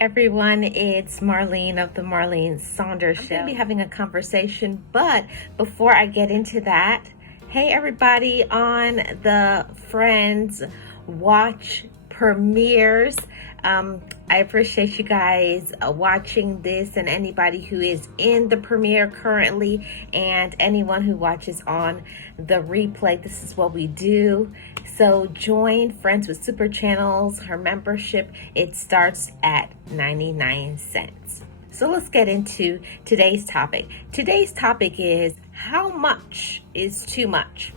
Everyone, it's Marlene of the Marlene Saunders Show. I'm going to be having a conversation, but before I get into that, hey everybody on the Friends Watch premieres. I appreciate you guys watching this, and anybody who is in the premiere currently and anyone who watches on the replay. This is what we do. So join Friends with Super Channels. Her membership, it starts at 99 cents. So let's get into today's topic. Today's topic is, how much is too much?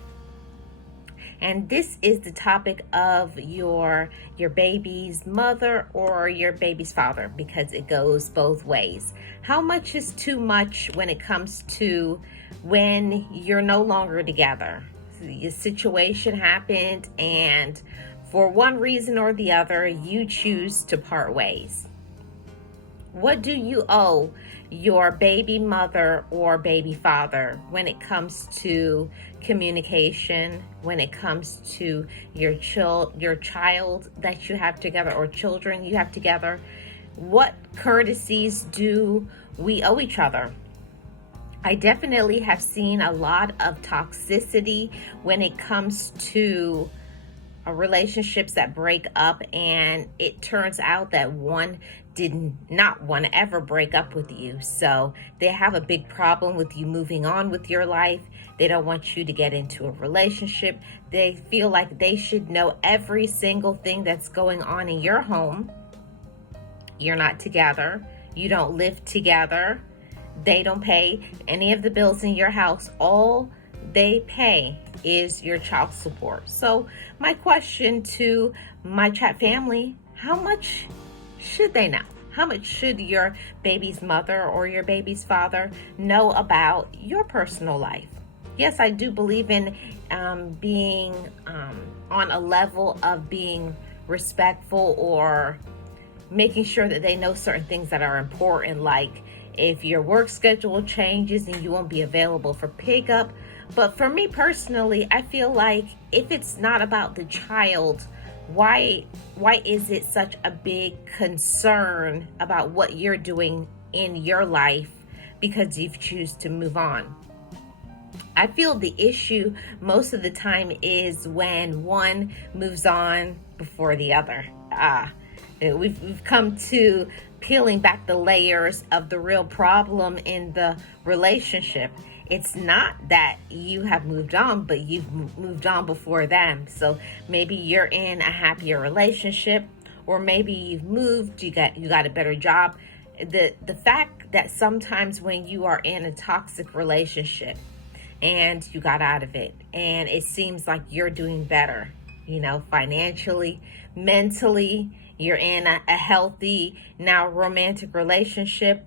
And this is the topic of your baby's mother or your baby's father, because it goes both ways. How much is too much when it comes to when you're no longer together? Your situation happened, and for one reason or the other, you choose to part ways. What do you owe your baby mother or baby father when it comes to communication, when it comes to your child that you have together or children you have together? What courtesies do we owe each other? I definitely have seen a lot of toxicity when it comes to relationships that break up, and it turns out that one did not want to ever break up with you. So they have a big problem with you moving on with your life. They don't want you to get into a relationship. They feel like they should know every single thing that's going on in your home. You're not together. You don't live together. They don't pay any of the bills in your house. All they pay is your child support. So my question to my chat family, how much should they know? How much should your baby's mother or your baby's father know about your personal life? Yes, I do believe in being on a level of being respectful, or making sure that they know certain things that are important, like if your work schedule changes and you won't be available for pickup. But for me personally, I feel like if it's not about the child, why is it such a big concern about what you're doing in your life because you choose to move on? I feel the issue most of the time is when one moves on before the other. We've come to peeling back the layers of the real problem in the relationship. It's not that you have moved on, but you've moved on before them. So maybe you're in a happier relationship, or maybe you've moved, you got a better job. The fact that sometimes when you are in a toxic relationship and you got out of it, and it seems like you're doing better, financially, mentally, you're in a healthy, now romantic relationship.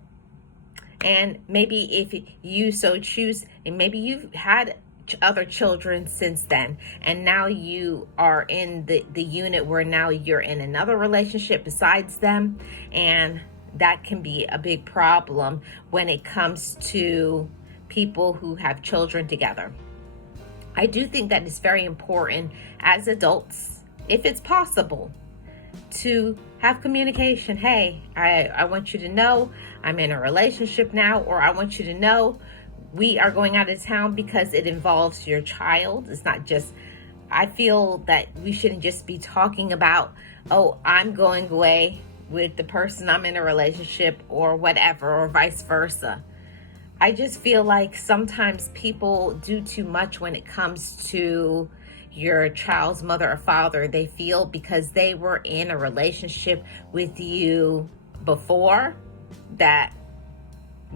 And maybe if you so choose, and maybe you've had other children since then, and now you are in the unit where now you're in another relationship besides them. And that can be a big problem when it comes to people who have children together. I do think that it's very important as adults, if it's possible, to have communication. Hey, I want you to know I'm in a relationship now, or I want you to know we are going out of town because it involves your child. It's not just, I feel that we shouldn't just be talking about, oh, I'm going away with the person I'm in a relationship or whatever, or vice versa. I just feel like sometimes people do too much when it comes to your child's mother or father. They feel because they were in a relationship with you before that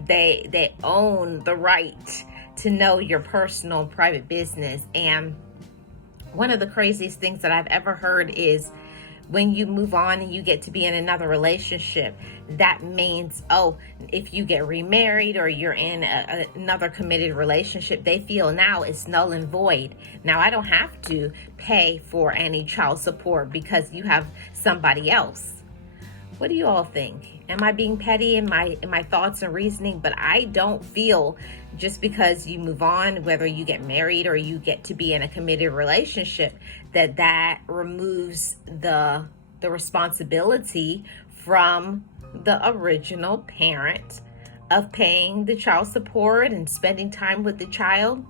they own the right to know your personal private business. And one of the craziest things that I've ever heard is when you move on and you get to be in another relationship, that means, oh, if you get remarried or you're in another committed relationship, they feel now it's null and void. Now I don't have to pay for any child support because you have somebody else. What do you all think? Am I being petty in my thoughts and reasoning? But I don't feel just because you move on, whether you get married or you get to be in a committed relationship, that removes the responsibility from the original parent of paying the child support and spending time with the child.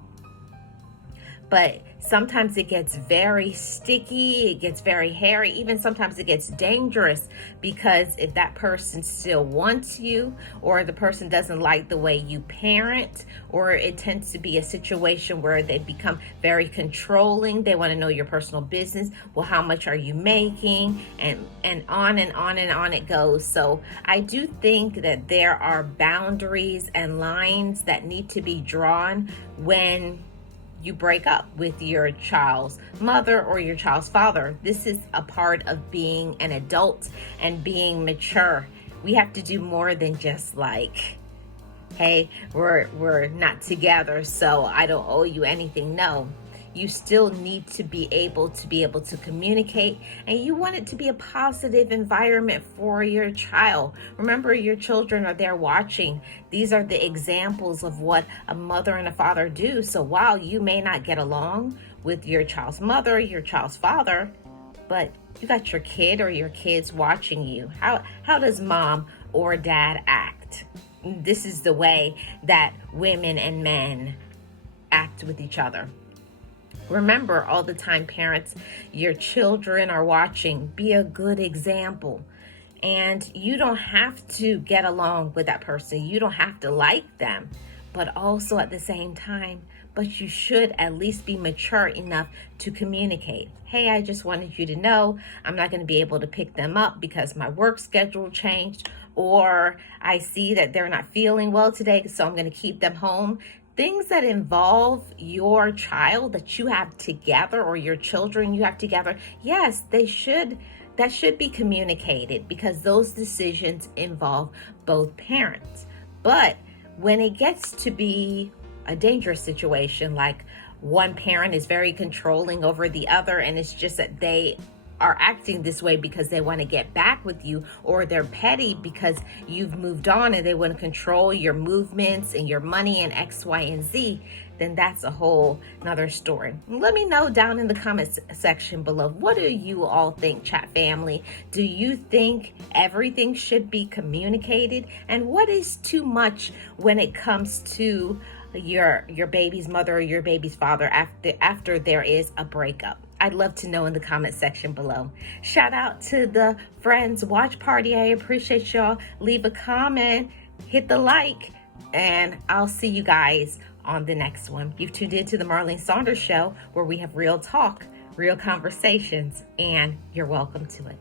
But sometimes it gets very sticky, it gets very hairy, even sometimes it gets dangerous, because if that person still wants you, or the person doesn't like the way you parent, or it tends to be a situation where they become very controlling, they want to know your personal business. Well, how much are you making? And on and on and on it goes. So I do think that there are boundaries and lines that need to be drawn when you break up with your child's mother or your child's father. This is a part of being an adult and being mature. We have to do more than just like, hey, we're not together, so I don't owe you anything. No, you still need to be able to communicate, and you want it to be a positive environment for your child. Remember, your children are there watching. These are the examples of what a mother and a father do. So while you may not get along with your child's mother, your child's father, but you got your kid or your kids watching you. How does mom or dad act? This is the way that women and men act with each other. Remember, all the time, parents, your children are watching. Be a good example. And you don't have to get along with that person. You don't have to like them. But also at the same time, but you should at least be mature enough to communicate. Hey, I just wanted you to know I'm not going to be able to pick them up because my work schedule changed, or I see that they're not feeling well today, so I'm going to keep them home. Things that involve your child that you have together, or your children you have together, yes, that should be communicated, because those decisions involve both parents. But when it gets to be a dangerous situation, like one parent is very controlling over the other, and it's just that they are acting this way because they want to get back with you, or they're petty because you've moved on and they want to control your movements and your money and X, Y, and Z, then that's a whole nother story. Let me know down in the comments section below. What do you all think, chat family? Do you think everything should be communicated? And what is too much when it comes to your baby's mother or your baby's father after there is a breakup? I'd love to know in the comment section below. Shout out to the Friends Watch Party. I appreciate y'all. Leave a comment, hit the like, and I'll see you guys on the next one. You've tuned into the Marlene Saunders Show, where we have real talk, real conversations, and you're welcome to it.